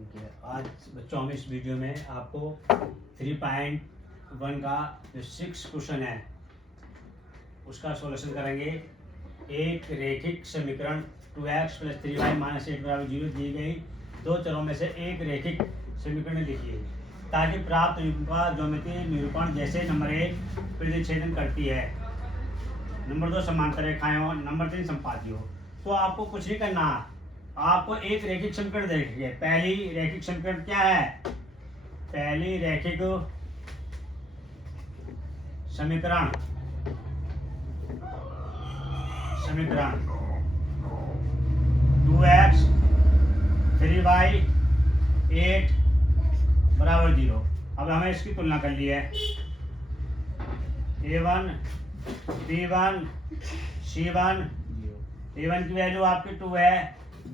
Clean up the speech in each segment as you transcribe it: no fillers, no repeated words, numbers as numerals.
देखिए आज बच्चों हम इस वीडियो में आपको 3.1 का जो 6 क्वेश्चन है उसका सॉल्यूशन करेंगे। एक रैखिक समीकरण 2x + 3y - 8 = 0 दी गई दो चरों में से एक रैखिक समीकरण लिखिए ताकि प्राप्त का ज्यामितीय निरूपण जैसे नंबर 1 प्रतिच्छेदन करती है, नंबर 2 समांतर रेखाएं हो, नंबर 3 संपाती हो। तो आपको कुछ नहीं करना, आपको एक रैखिक समीकरण देखिए। पहली रैखिक समीकरण क्या है? पहली रैखिक समीकरण 2x 3y 8 = 0। अब हमें इसकी तुलना कर ली है। a1 b1 c1 a1 की वैल्यू आपकी 2 है,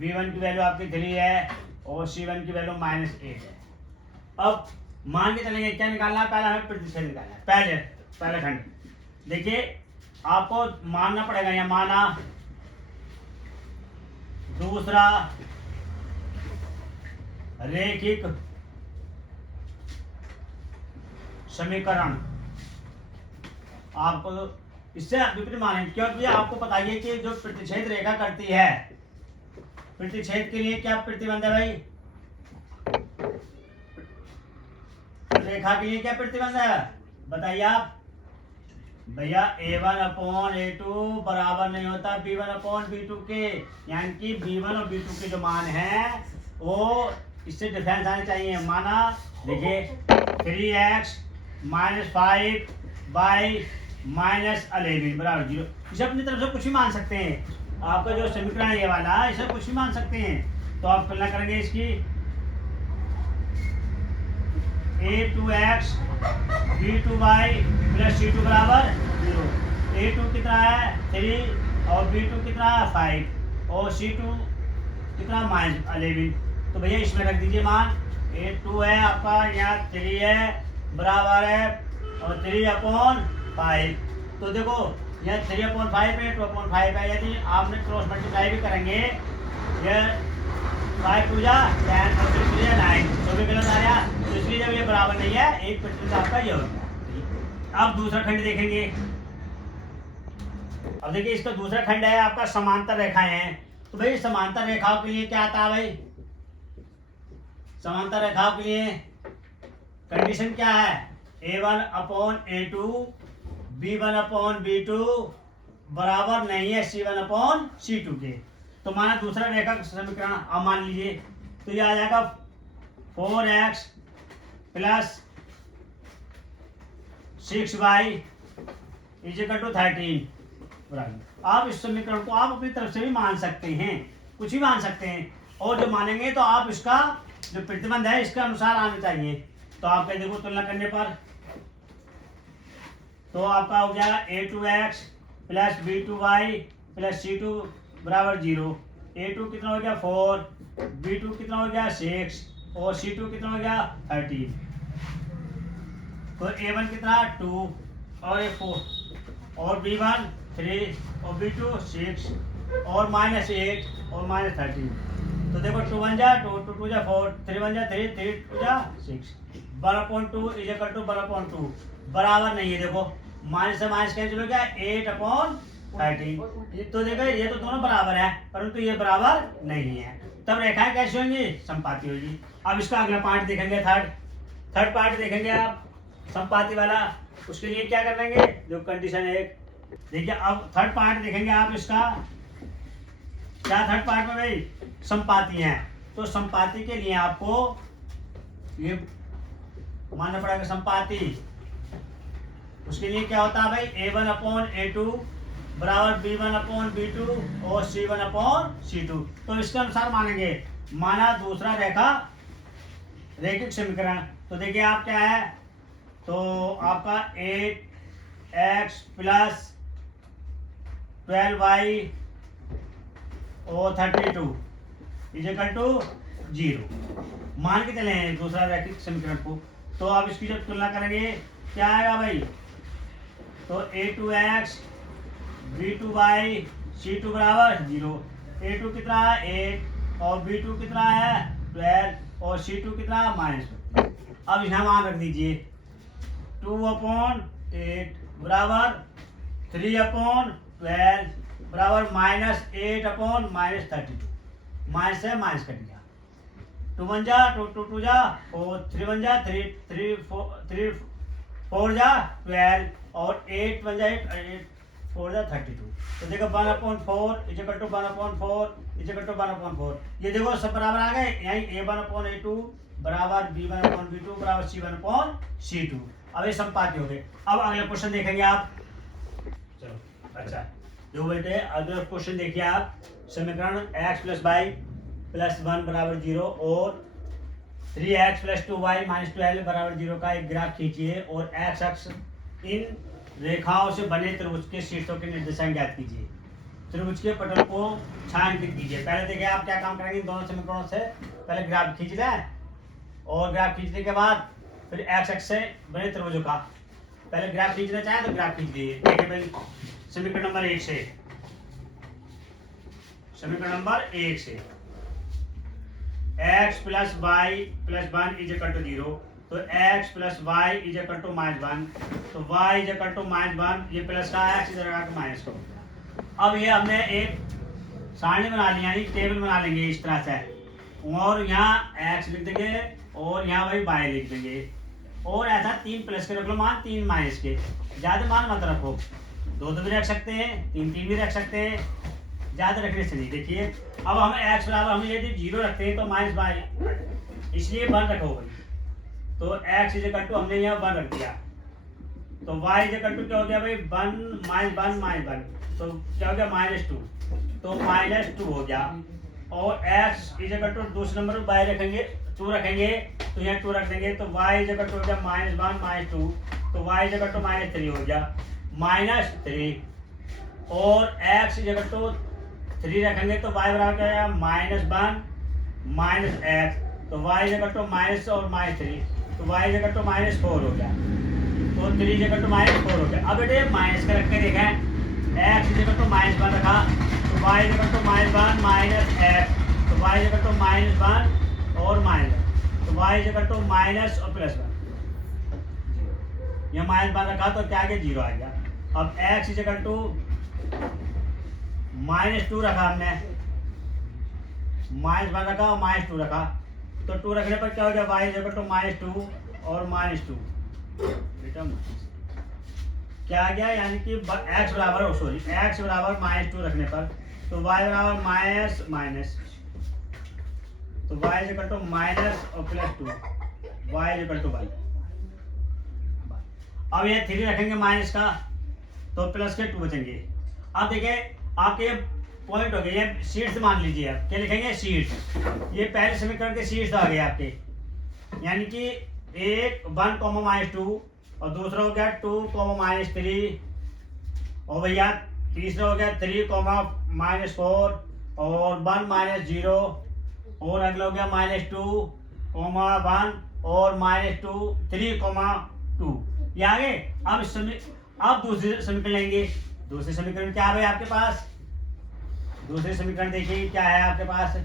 b1 की वैल्यू आपकी 3 है और c1 की वैल्यू -8 है। अब मान के चलेंगे क्या निकालना है? पहले हमें प्रतिच्छेद निकालना है। पहले खंड देखिए, आपको मानना पड़ेगा। यहाँ माना दूसरा रैखिक समीकरण आपको इससे विपरीत माने, क्योंकि आपको पता है कि जो प्रतिच्छेद रेखा करती है, प्रतिच्छेद के लिए क्या प्रतिबंध है भाई? रेखा के लिए क्या प्रतिबंध है बताइए आप? भैया a1/a2 बराबर नहीं होता b1/b2 के, यानी कि b1 और b2 के जो मान है वो इससे डिफरेंस आने चाहिए। माना देखिए 3x - 5y - 11 = 0। इसे अपनी तरफ से कुछ भी मान सकते हैं। आपका जो समीकरण है ये वाला, इसे कुछ भी मान सकते हैं। तो आप तुलना करेंगे इसकी। a2x b2y + c2 = 0। a2 कितना है 3 और b2 कितना है 5 और c2 कितना -11। तो भैया इसमें रख दीजिए मान। a2 है आपका, यहाँ 3 है बराबर है और 3/5। तो देखो यह 3/5 है, 2/5 है। यदि आपने क्रॉस मल्टीप्लाई भी करेंगे, यह 5 2 10 और 3 9, तो भी गलत आ रहा। तो इसलिए जब ये बराबर नहीं है, एक प्रतिशत आपका ये हो गया। अब दूसरा खंड देखेंगे। अब देखिए इसका दूसरा खंड है आपका समांतर रेखाएं हैं। तो भाई समांतर रेखाओं के लिए क्या आता है भाई? समांतर रेखाओं के लिए कंडीशन क्या है? a1/a2 b1/b2 बराबर नहीं है c1/c2 के। तो माना दूसरा रेखा समीकरण अब मान लीजिए, तो ये आ जाएगा 4x + 6y = 13। आप इस समीकरण को आप अपनी तरफ से भी मान सकते हैं, कुछ भी मान सकते हैं। और जो मानेंगे तो आप इसका जो प्रतिबंध है इसके अनुसार आना चाहिए। तो आप कह देखो तुलना करने पर तो आपका हो गया a2x + b2y + c2 = 0। a2 कितना हो गया 4, b2 कितना हो गया 6 और c2 कितना हो गया 13। तो a1 कितना 2 और a 4 और b1 3 और b2 6 और -8 और -13। तो देखो 2 1 जा 2, 2 2 जा 4, 3 1 जा 3, 3 2 जा 6 1/2 = 1/2 बराबर नहीं है। देखो माइनस से माइनस कैंसिल हो गया 8/13। तो देखो ये तो दोनों बराबर है, परंतु ये बराबर नहीं है। तब रेखाएं कैसी होंगी? संपाती होगी। अब इसका अगला पार्ट देखेंगे, थर्ड पार्ट देखेंगे आप संपाती वाला। उसके लिए क्या करेंगे? जो कंडीशन है देखिए, अब थर्ड पार्ट देखेंगे आप इसका। क्या थर्ड पार्ट में भाई? संपाती है। तो संपाती के लिए आपको ये मानना पड़ेगा संपाती। उसके लिए क्या होता है भाई? a1/a2 बराबर b1/b2 और c1/c2। तो इसके अनुसार मानेंगे। माना दूसरा रैखिक समीकरण। तो देखिए आप क्या है, तो आपका 8x + 12y और 32 = 0 मान के चले हैं दूसरा रैखिक समीकरण को। तो आप इसकी जब तुलना करेंगे क्या आएगा भाई? तो a2x b2y c2 = 0। a2 कितना है 8 और b2 कितना है 12 और और C2 कितना -32। अब यहाँ मान रख दीजिए 2/8 बराबर 3/12 बराबर -8/-32। माइनस से माइनस कट गया। 2 1 जा 2 2 2 जा 4 3 1 जा 3 3 4 4 जा 12 और 8 1 जा 8 4 जा 32। तो देखो 1/4 is equal to 1/4 is equal to 1/4। ये देखो सब बराबर आ गए। यहीं A1/A2 बराबर B1/B2 बराबर C1/C2। अब ये संपाती हो गए। अब अगला क्वेश्चन देखेंगे आप। चलो अच्छा जो बेटे अगला क्वेश्चन देखिए आप। समीकरण x + y + 1 बराबर 0 और 3x + 2y - 12 बराबर 0 का एक ग्राफ खींचिए और x अक्ष इन रेखाओं से बने त्रिभुज के शीर्षों के निर्देशांक ज्ञात कीजिए। त्रिभुज के पटल को छायांकित कीजिए। पहले देखिए आप क्या काम करेंगे। इन दोनों समीकरणों से पहले ग्राफ खींच लें और ग्राफ खींचने के बाद फिर x अक्ष से बने त्रिभुजों का पहले ग्राफ खींचना चाहें तो ग्राफ खींच लीजिए। देखिए भाई समीकरण नंबर 1 से समीकरण नंबर 1 से x + y + 1 = 0 तो x + y = -1 तो y = -1 ये प्लस का x इधर आकर माइनस का होगा। अब ये हमने एक सारणी बना ली यानी टेबल बना लेंगे इस तरह से और यहाँ x लिख देंगे और यहाँ वही y लिख देंगे और ऐसा 3 प्लस के रख लो मान 3 माइनस के। ज्यादा मान मत रखो। 2 भी रख सकते हैं 3 भी रख सकते हैं ज्यादा रखने से नहीं। देखिए अब हम x बराबर हम यदि 0 रखते हैं तो -y इसलिए 1 रखो भाई। तो x हमने यहाँ 1 रख दिया तो y क्या हो गया भाई 1 -1 तो क्या हो गया -2 तो -2 हो गया और x दूसरे नंबर पर y रखेंगे 2 रखेंगे तो यहाँ 2 रख देंगे तो y हो गया -1 -2 तो y -3 हो गया -3 और x 3 रखेंगे तो y बराबर क्या है -1 -x तो y माइनस और -3 तो y -4 हो गया तो 3 -4 हो गया। अब बेटे माइनस का रख के देखें x -1 रखा तो y -1 -x तो y -1 और माइनस तो y माइनस और +1 यह -1 रखा तो क्या गया 0 आ गया। अब x -2 रखा हमने -1 रखा और -2 रखा तो 2 रखने पर क्या हो गया y -2 और -2 क्या आ गया यानी कि x बराबर x बराबर -2 रखने पर तो y बराबर माइनस तो y माइनस और +2 y 1। अब ये 3 रखेंगे माइनस का तो प्लस के 2 बचेंगे। अब देखिए आपके पॉइंट हो गए ये शीट्स मान लीजिए आप क्या लिखेंगे शीट्स। ये पहले समीकरण के शीट्स आ गए आपके यानी कि एक 1 -2 और दूसरा हो गया 2 -3 और भैया तीसरा हो गया 3 -4 और 1 -0 और अगला हो गया -2 1 और -2 3 2 ये आ गए। अब दूसरे समीकरण लेंगे। दूसरे समीकरण क्या है आपके पास। दूसरे समीकरण देखिए क्या है आपके पास।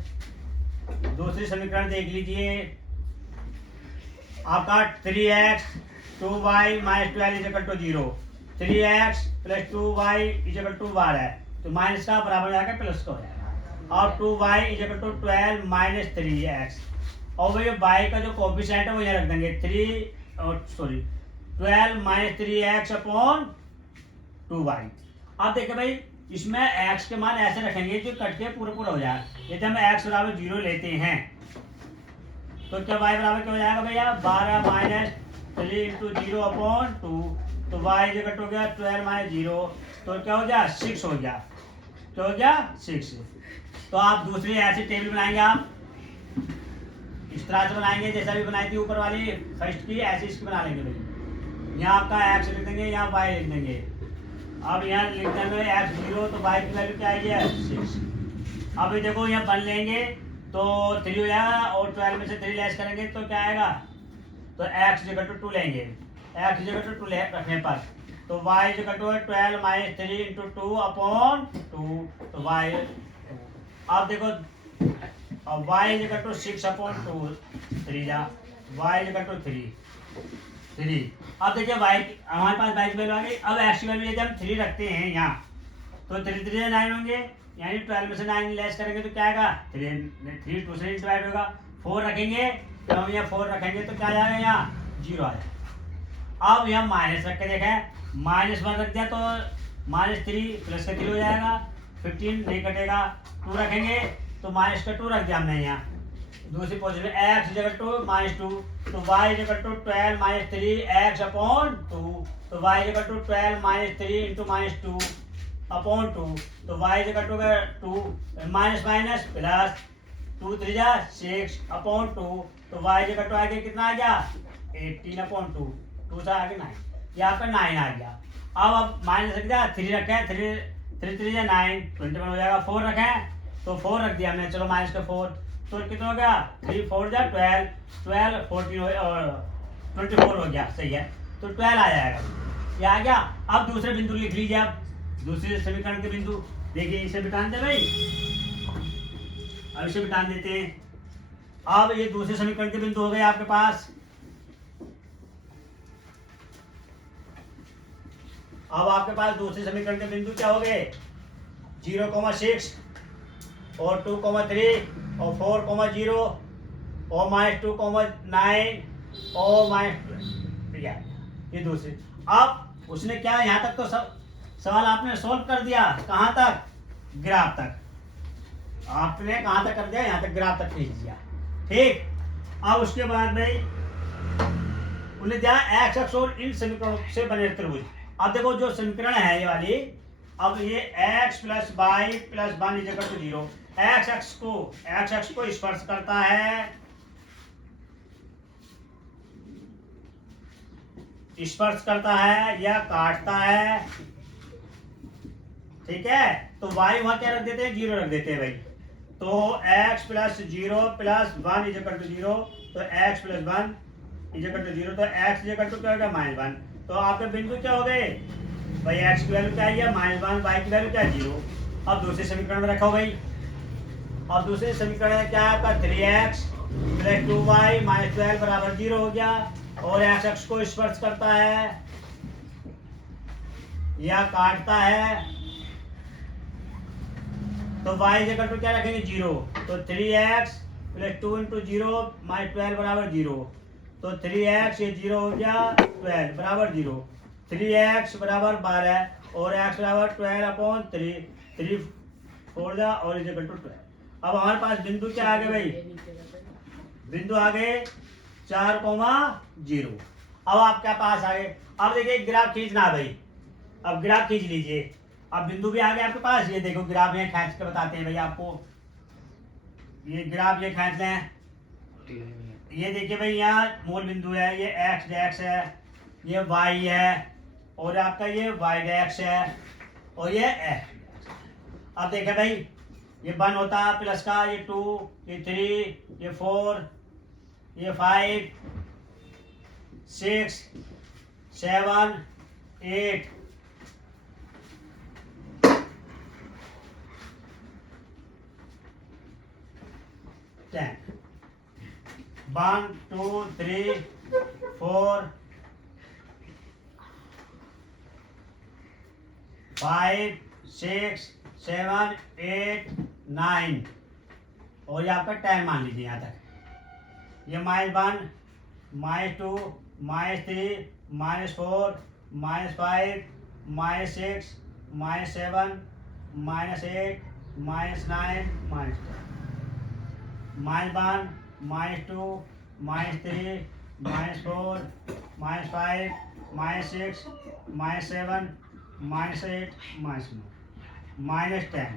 दूसरे समीकरण देख लीजिए आपका 3x 2y -12 = 0 3x + 2y = 12 है तो माइनस का बराबर जाएगा प्लस का हो जाएगा और 2y = 12 - 3x और भाई y का जो कोएफिशिएंट है वो यहाँ रख देंगे 12 - 3x / 2y। अब देखिए भाई इसमें x के मान ऐसे रखेंगे जो कट के पूरा हो जाए। यदि हम x बराबर 0 लेते हैं तो क्या y बराबर क्या हो जाएगा भैया 12 - 3 × 0/2 तो y हो गया 12 - 0 तो क्या हो गया 6 हो गया। क्या हो गया 6। तो आप दूसरी ऐसी टेबल बनाएंगे आप इस तरह से बनाएंगे जैसा भी बनाई थी ऊपर वाली फर्स्ट की ऐसी इसकी बना लेंगे भाई। यहाँ आपका x लिख देंगे यहाँ y लिख देंगे। अब यहाँ लिख देंगे x 0 तो y की वैल्यू क्या आएगी 6। अब देखो यहाँ बन लेंगे तो 3 हो जाएगा और 12 में से 3 लेस करेंगे तो क्या आएगा तो x 2 लेंगे। x 2 रखने पर तो y 12 - 3 × 2/2 तो y। अब देखो और y इज इक्वल टू 6/2 3 जा y इज इक्वल टू 3। अब देखिए y हमारे पास y की वैल्यू आ गई। अब x की वैल्यू यदि हम 3 रखते हैं यहाँ तो 3 3 9 होंगे, यानी 12 में से 9 लेस करेंगे तो क्या आएगा 3 2 से डिवाइड होगा। 4 रखेंगे तो हम यहाँ 4 रखेंगे तो क्या आ जाएगा यहाँ 0 आ जाएगा। अब यहाँ माइनस रख के देखें, -1 रख दिया तो -3 प्लस का 3 हो जाएगा, 15 नहीं कटेगा। 2 रखेंगे तो माइनस का 2 रख दिया हमने यहाँ दूसरी पोजीशन में, x इक्वल टू -2 तो y equal to 12 - 3 x upon 2 तो y equal to 12 - 3 into -2 upon 2 तो y equal to 2 minus minus plus 2 3 जा 6 अपॉन 2 तो y इक्वल टू आगे कितना आ गया 18/2 2 से आगे 9, यहाँ पे 9 आ गया। अब माइनस रख दिया 3 रखें 3 3 जा 9 21 हो जाएगा। 4 रखें तो 4 रख दिया हमने, चलो माइनस का 4 तो कितना हो गया 3 4 जा 12 12 14 और 24 हो गया, सही है तो 12 आ जाएगा, ये आ गया। अब दूसरे बिंदु लिख लीजिए, आप दूसरे समीकरण के बिंदु देखिए, इसे बिठान दे भाई, अब इसे बिठान देते हैं। अब ये दूसरे समीकरण के बिंदु हो गए आपके पास। अब आपके पास दूसरे समीकरण के बिंदु क्या हो गए 0,6 और 2,3 और 4,0 और -2,9 और -12 ये दूसरे। अब उसने क्या यहाँ तक तो सवाल आपने सोल्व कर दिया, कहाँ तक ग्राफ तक आपने कहाँ तक कर दिया, यहाँ तक ग्राफ तक खींच दिया, ठीक। अब उसके बाद में उन्हें दिया एक्स अक्ष और इन समीकरणों से बने त्रिभुज। अब देखो जो समीकरण है ये वाली, अब ये x + y + 1 = 0 एक्स अक्ष को स्पर्श करता है, या काटता है, ठीक है। तो y वहां क्या रख देते हैं 0 रख देते हैं भाई। तो x + 0 + 1 = 0 तो x + 1 = 0 तो x = क्या होगा -1। तो आपके बिंदु क्या हो गए भाई, x की वैल्यू क्या है -1, y की वैल्यू क्या है 0। अब दूसरे समीकरण में रखो भाई। अब दूसरे समीकरण में क्या है आपका 3x + 2y - 12 = 0 हो गया, और x अक्ष को स्पर्श करता है या काटता है तो y = क्या रखेंगे 0 तो 3x + 2 × 0 - 12 = 0 तो 3x ये 0 हो गया 12 = 0 3x = 12 और x = 12/3 3 4 जा और = 12। अब हमारे पास बिंदु क्या आ गए भाई, बिंदु आ गए 4,0। अब आपके पास आ गए। अब देखिए ग्राफ खींचना है भाई, अब ग्राफ खींच लीजिए। अब बिंदु भी आ गए आपके पास, ये देखो ग्राफ ये खींच के बताते हैं भाई आपको, ये ग्राफ ये खींच लें। ये देखिए भाई यहाँ मूल बिंदु है, ये x है, ये y है और आपका ये y' है और ये x। अब देखें भाई ये 1 होता है प्लस का, ये 2 ये 3 ये 4 ये 5 6 7 8 10 1 2 3 4 5 6 7 8 9 और यहाँ पर 10 मान लीजिए यहाँ तक। ये -1 -2 -3 -4 -5 -6 -7 -8 -9 -10 -1 -2 -3 -4 -5 -6 -7 -8 -9 -10।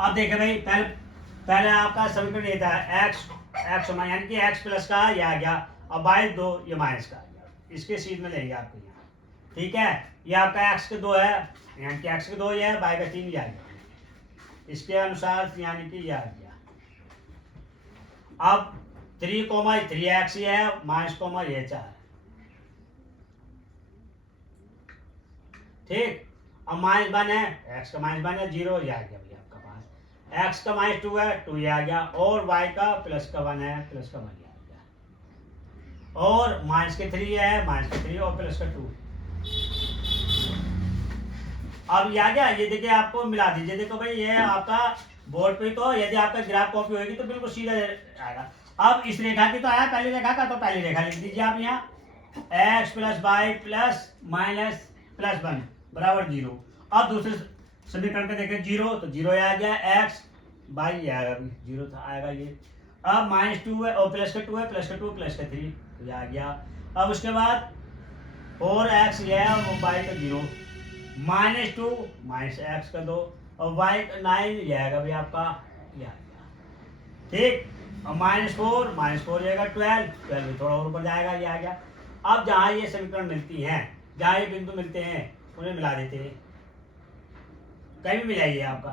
अब देखें भाई पहले आपका समीकरण ये था x यानी कि x प्लस का ये आ गया, अब -2 ये माइनस का आ गया, इसके सीध में लेंगे आपको यहाँ, ठीक है। ये आपका x के 2 है, यानी कि x के 2 ये है, y का 3 ये आ गया, इसके अनुसार यानी कि ये आ गया। अब 3, 3x ये है, -, ये 4, ठीक। अब -1 है, x का -1 है 0 ये आ गया भैया आपका पास। एक्स का -2 है, 2 ये आ गया, और वाई का +1 है, +1 ये आ गया, और -3 है, -3 और +2। अब ये आ गया। ये देखिए आपको मिला दीजिए, देखो भाई ये आपका बोर्ड पे, तो यदि आपका ग्राफ कॉपी होगी तो बिल्कुल सीधा आएगा। अब इस रेखा की तो आया पहली रेखा का, तो पहली रेखा लिख दीजिए आप यहाँ, x + y + -+1 बराबर 0। अब दूसरे समीकरण पे देखें 0, तो 0 आ गया, x बाई ये आएगा, अभी 0 था आएगा ये। अब -2 है और +2 है, +2 +3 तो ये आ गया। अब उसके बाद 4x ये है और y का 0, -2 -x का 2 और y का 9 ये आएगा भाई आपका, ये आ गया, ठीक। और -4 जाएगा 12 भी थोड़ा और ऊपर जाएगा, ये आ गया। अब जहाँ ये समीकरण मिलती हैं, जहाँ ये बिंदु मिलते हैं, उन्हें मिला देते हैं, कहीं भी मिलाइए आपका,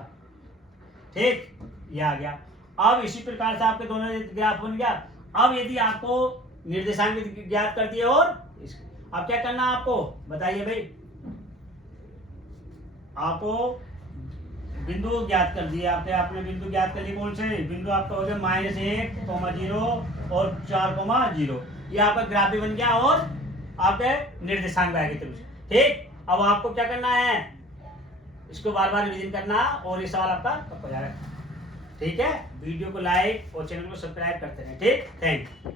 ठीक, ये आ गया। अब इसी प्रकार से आपके दोनों ग्राफ बन गया। अब यदि आपको निर्देशांक ज्ञात कर दिए, और अब क्या करना है आपको बताइए भाई, आपको बिंदु ज्ञात कर दिए, आपने बिंदु ज्ञात कर लिए। कौन से बिंदु? आपका हो गया -1, 0 और 4, 0। ये आपका ग्राफ भी बन गया और आपके निर्देशांक भी आ गए, ठीक। अब आपको क्या करना है, इसको बार बार रिवीजन करना, और ये सवाल आपका हो जाएगा, ठीक है। वीडियो को लाइक और चैनल को सब्सक्राइब करते रहें, ठीक। Thank you.